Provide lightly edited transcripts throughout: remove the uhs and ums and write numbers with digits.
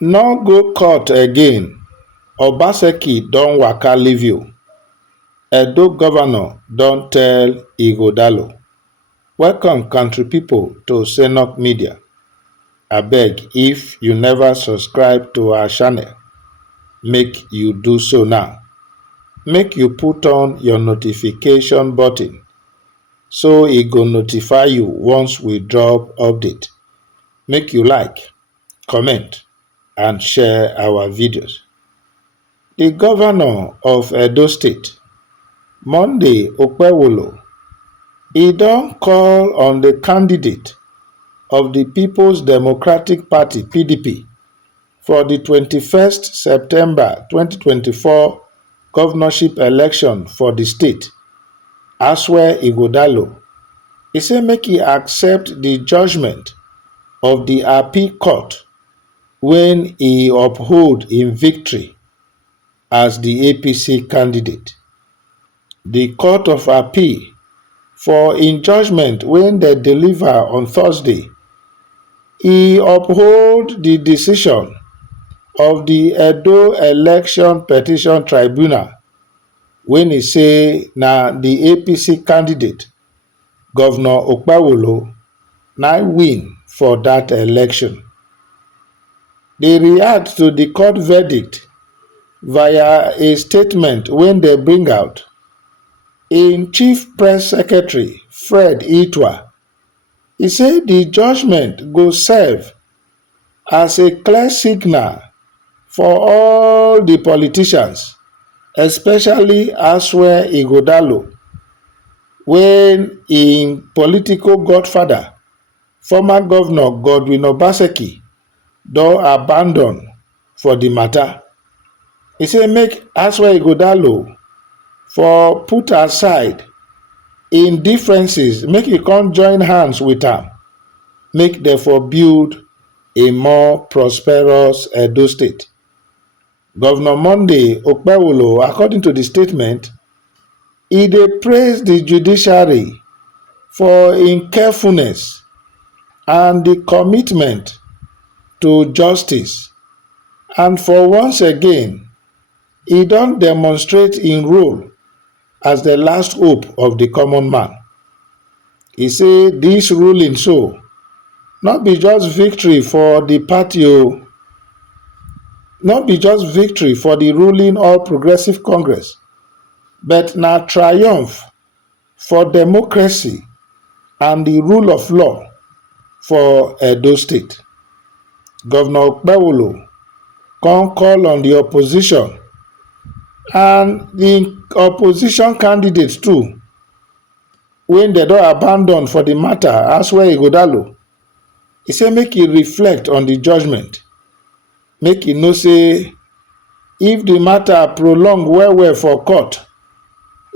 No go court again. Obaseki don waka leave you. Edo governor don tell Ighodalo. Welcome country people to Senok Media. Abeg, if you never subscribe to our channel, make you do so now. Make you put on your notification button so e go notify you once we drop update. Make you like, comment and share our videos. The governor of Edo State, Monday Okpebholo, he don call on the candidate of the People's Democratic Party (PDP) for the 21st September 2024 governorship election for the state, Asue Ighodalo. He say make he accept the judgment of the appeal court when he uphold im victory as the APC candidate. The Court of Appeal for im judgment wey dem deliver on Thursday, e uphold the decision of the Edo Election Petition Tribunal when e say na the APC candidate, Governor Okpebholo, na win for that election. They react to the court verdict via a statement wey dem bring out. Im chief press secretary, Fred Itwa, he say the judgment go serve as a clear signal for all the politicians, especially Asue Ighodalo, when im political godfather, former governor Godwin Obaseki, don abandon for the matter. He say make Asue Ighodalo for put aside im differences, make e come join hands with am, make dem for build a more prosperous Edo State. Governor Monday Okpebholo, according to the statement, he dey praise the judiciary for im carefulness and the commitment to justice, and for once again e don demonstrate im role as the last hope of the common man. He say this ruling so no be just victory for the party o, no be just victory for the ruling All Progressive Congress, but na triumph for democracy and the rule of law for Edo State. Governor Okpebholo come call on the opposition and the opposition candidates too, when dem don abandon for the matter Asue Ighodalo. He say make e reflect on the judgment, make e know say if the matter prolong well for court,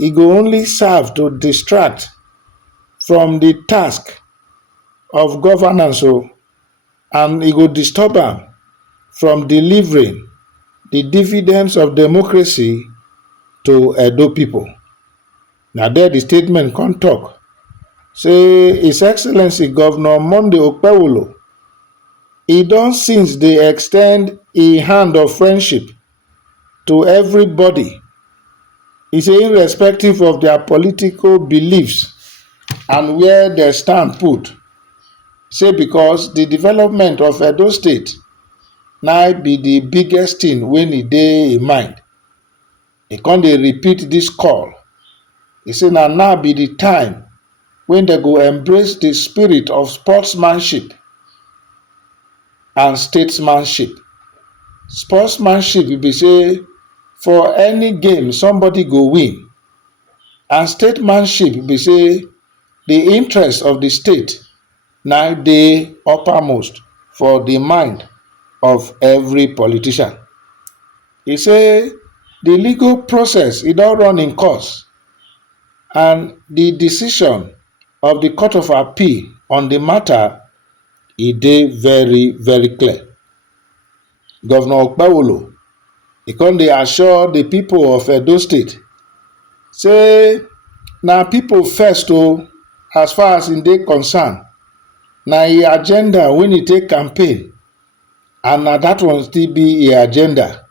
e go only serve to distract from the task of governance and e go disturb am from delivering the dividends of democracy to Edo people. Na there the statement come talk say His Excellency Governor Monday Okpebholo, he don since dey ex ten d a hand of friendship to everybody. He say irrespective of their political beliefs and where dem stand put, say because the development of Edo State na be the biggest thing wey e dey in mind. He come dey repeat this call. He say na now be the time when dem go embrace the spirit of sportsmanship and statesmanship. Sportsmanship be say for any game somebody go win, and statesmanship be say the interest of the state na dey uppermost for the mind of every politician. He say the legal process e don run im course, and the decision of the Court of Appeal on the matter e dey very clear. Governor Okpebholo, e come dey assure the people of Edo State say na people first o, as far as e dey concerned. Na im agenda when e take campaign and na dat one still be e agenda.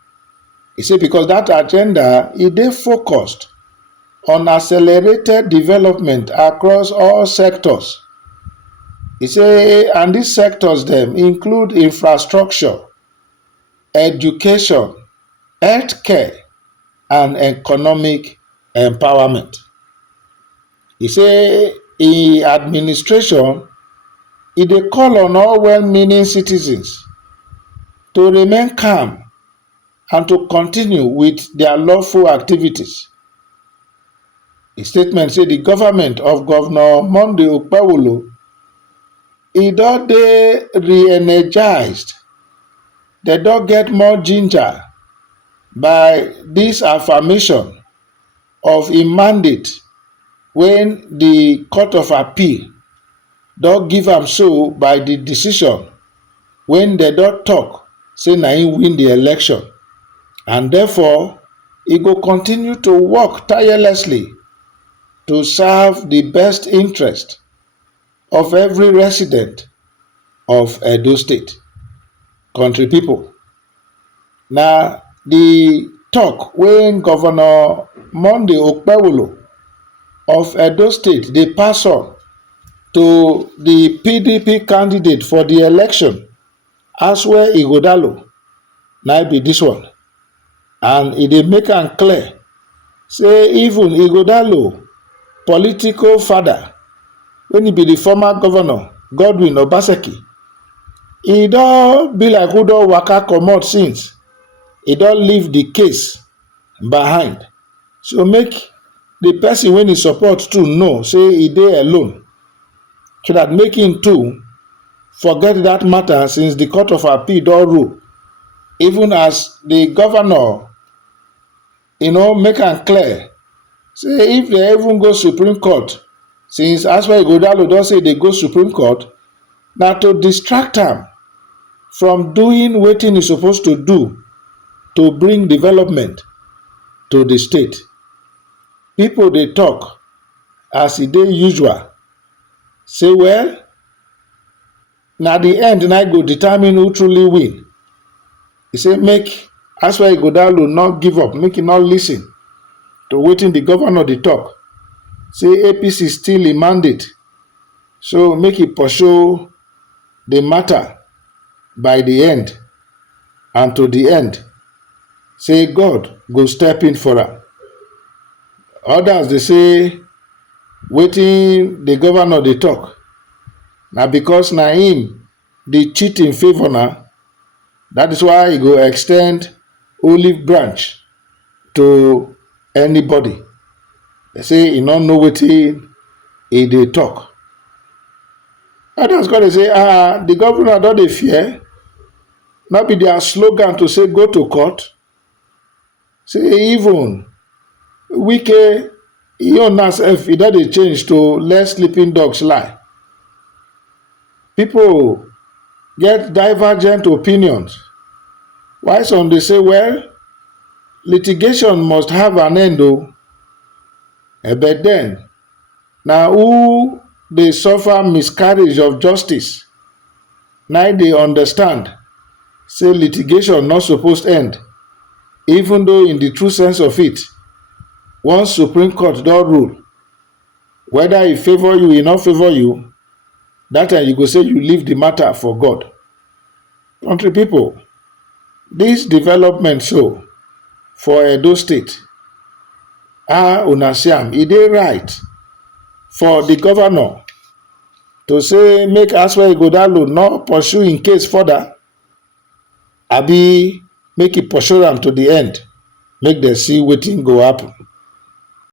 E say because dat agenda e dey focused on accelerated development across all sectors. E say and dis sectors dem include infrastructure, education, healthcare and economic empowerment. E say im administration e dey call on all well-meaning citizens to remain calm and to continue with their lawful activities. Di statement say di government of Governor Monday Okpebholo e don dey re-energized, dem don get more ginger by dis affirmation of im mandate wey di Court of Appeal don give am so by di decision wey dem don tok say na im win di election, and therefore e go continue to work tirelessly to serve di best interest of every resident of Edo State. Country pipo, na di tok wey Governor Monday Okpebholo of Edo State dey pass on to di PDP candidate for di election, Asue Ighodalo, na be dis one, and e dey make am clear say even Ighodalo political father when e be di former governor Godwin Obaseki, e don be like who don waka comot since. E don leave di case behind, so make di person wey e support too know say e dey alone, so dat make him too forget dat matter since di Court of Appeal don rule, even as di governor make am clear say if dem even go Supreme Court, since Asue Ighodalo don say dey go Supreme Court, na to distract am from doing wetin e suppose to do to bring development to di state. Pipo dey tok as e dey usual say well, na di end na go determine who truly win. E say make Asue Ighodalo not give up, make e not lis ten to wetin di governor dey tok, say APC still im mandate, so make e pursue di matter by di end, and to di end say God go step in for am. Others dey say wetin di governor dey tok na because na im dey cheat in favour na, that is why e go ex ten d olive branch to anybody. Dey say e no know wetin e dey tok. Others come dey say di governor don dey fear, no be their slogan to say go to court. Say even Wike e own now sef e don dey change to let sleeping dogs lie. Pipo get divergent opinions. While some dey say well, litigation must have an end o, but den na who dey suffer miscarriage of justice na dey understand say litigation no suppose end, even though in the true sense of it, once Supreme Court don rule, whether e favour you e no favour you, dat time you go say you leave the matter for God. Country pipo, dis development so for Edo State, una see am, e dey right for the governor to say make Asue Ighodalo no pursue im case further, abi make e pursue am to the end, make dem see wetin go happen.